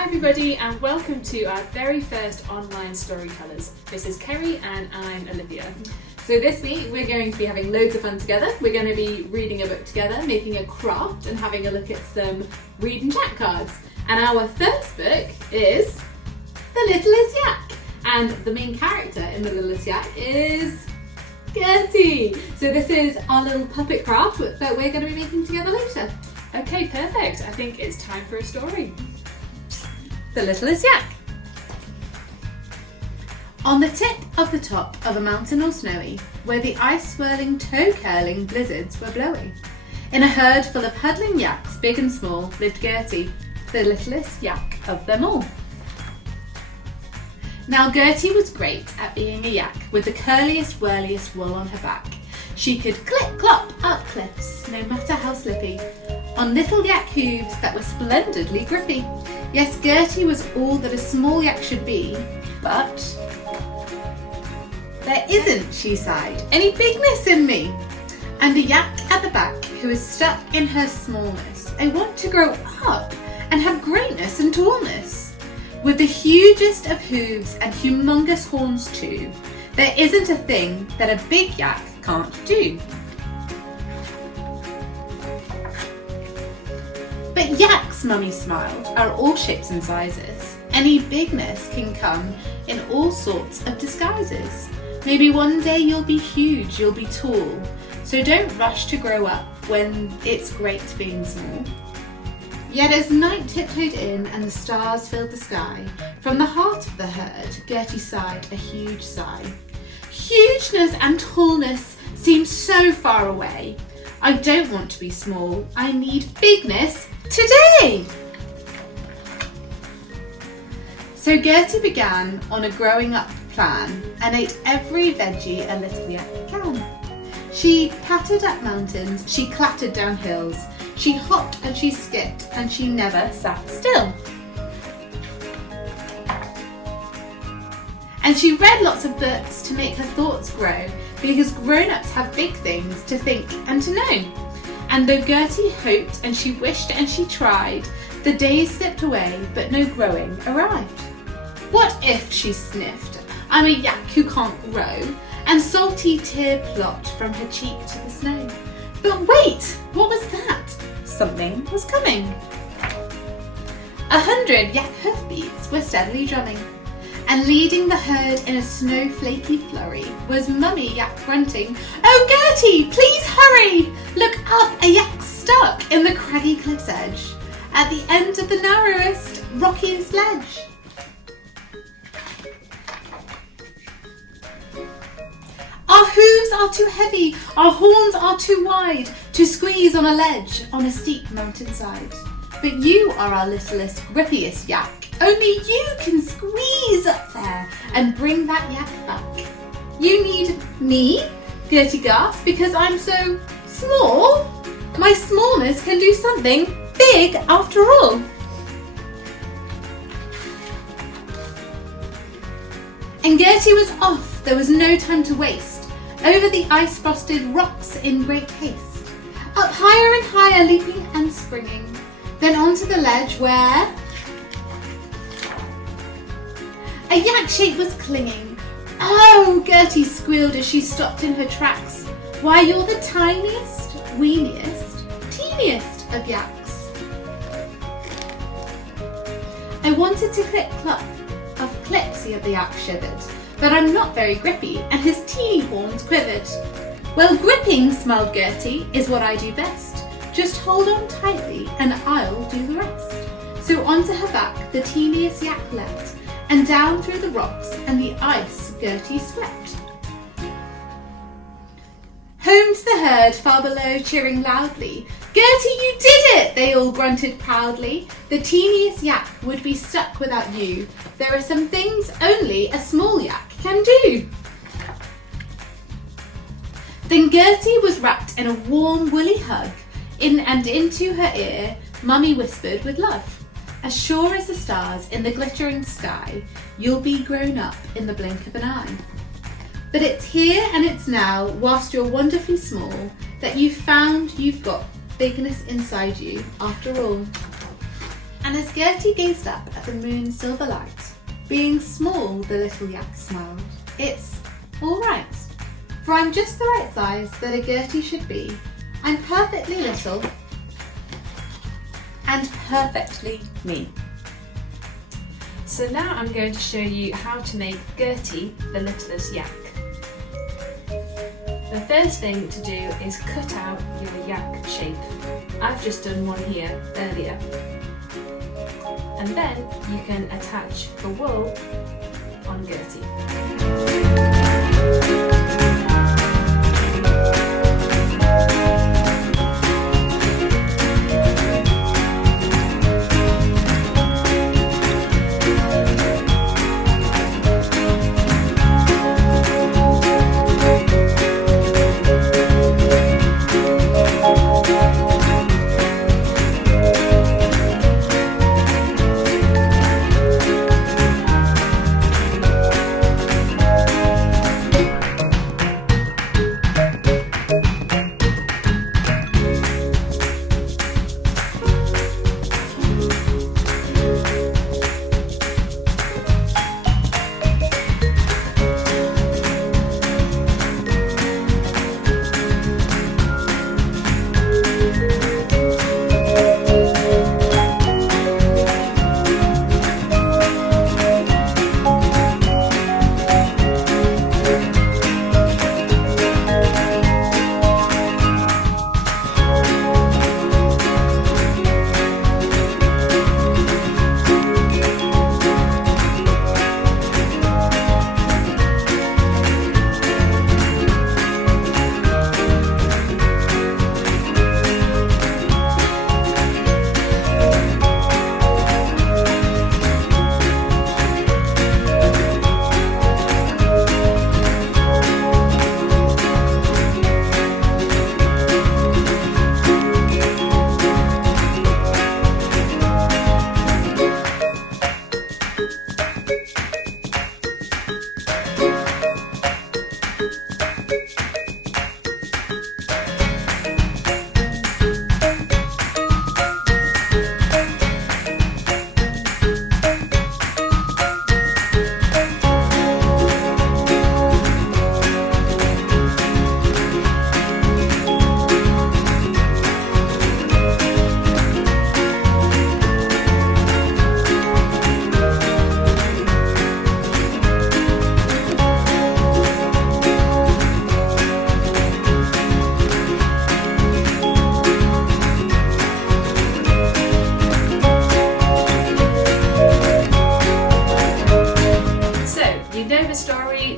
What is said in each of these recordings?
Hi everybody and welcome to our very first online storytellers. This is Kerry and I'm Olivia. So this week we're going to be having loads of fun together. We're going to be reading a book together, making a craft and having a look at some read and chat cards. And our first book is The Littlest Yak. And the main character in The Littlest Yak is Gertie. So this is our little puppet craft that we're going to be making together later. Okay, perfect. I think it's time for a story. The Littlest Yak. On the tip of the top of a mountain all snowy, where the ice-swirling, toe-curling blizzards were blowing, in a herd full of huddling yaks, big and small, lived Gertie, the littlest yak of them all. Now Gertie was great at being a yak, with the curliest, whirliest wool on her back. She could clip-clop up cliffs, no matter how slippy, on little yak hooves that were splendidly grippy. Yes, Gertie was all that a small yak should be, but there isn't, she sighed, any bigness in me. And a yak at the back who is stuck in her smallness. I want to grow up and have greatness and tallness. With the hugest of hooves and humongous horns too, there isn't a thing that a big yak can't do. But yaks, Mummy smiled, are all shapes and sizes. Any bigness can come in all sorts of disguises. Maybe one day you'll be huge, you'll be tall. So don't rush to grow up when it's great being small. Yet as night tiptoed in and the stars filled the sky, from the heart of the herd, Gertie sighed a huge sigh. Hugeness and tallness seem so far away. I don't want to be small, I need bigness today! So Gertie began on a growing up plan and ate every veggie a little yak can. She pattered up mountains, she clattered down hills, she hopped and she skipped and she never sat still. And she read lots of books to make her thoughts grow, because grown-ups have big things to think and to know. And though Gertie hoped and she wished and she tried, the days slipped away but no growing arrived. What if, she sniffed, I'm a yak who can't grow, and salty tear plopped from her cheek to the snow. But wait, what was that? Something was coming. 100 yak hoofbeats were steadily drumming, and leading the herd in a snowflakey flurry was Mummy Yak grunting, "Oh Gertie, please hurry! Look up, a yak stuck in the craggy cliff's edge, at the end of the narrowest, rockiest ledge." Our hooves are too heavy, our horns are too wide, to squeeze on a ledge on a steep mountainside. But you are our littlest, grippiest yak. Only you can squeeze up there and bring that yak back. You need me, Gertie gasped, because I'm so small. My smallness can do something big after all. And Gertie was off, there was no time to waste, over the ice-frosted rocks in great haste, up higher and higher, leaping and springing, then onto the ledge where a yak shape was clinging. Oh, Gertie squealed as she stopped in her tracks. Why, you're the tiniest, weeniest, teeniest of yaks. I wanted to clip-clop of clips, the yak shivered, but I'm not very grippy, and his teeny horns quivered. Well, gripping, smiled Gertie, is what I do best. Just hold on tightly, and I'll do the rest. So onto her back the teeniest yak leapt, and down through the rocks and the ice Gertie swept. Home to the herd far below, cheering loudly. Gertie, you did it! They all grunted proudly. The teeniest yak would be stuck without you. There are some things only a small yak can do. Then Gertie was wrapped in a warm, woolly hug. In and into her ear, Mummy whispered with love. As sure as the stars in the glittering sky, you'll be grown up in the blink of an eye. But it's here and it's now, whilst you're wonderfully small, that you've found you've got bigness inside you after all. And as Gertie gazed up at the moon's silver light, being small, the little yak smiled. It's all right, for I'm just the right size that a Gertie should be. I'm perfectly little and perfectly me. So now I'm going to show you how to make Gertie the littlest yak. The first thing to do is cut out your yak shape. I've just done one here earlier. And then you can attach the wool on Gertie.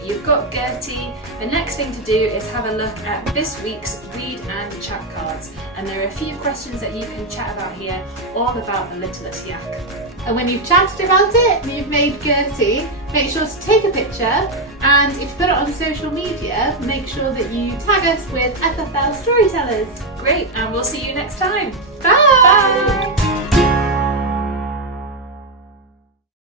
You've got Gertie. The next thing to do is have a look at this week's read and chat cards, and there are a few questions that you can chat about here, all about the littlest yak. And when you've chatted about it and you've made Gertie, make sure to take a picture, and if you put it on social media, make sure that you tag us with FFL Storytellers. Great, and we'll see you next time. Bye! Bye!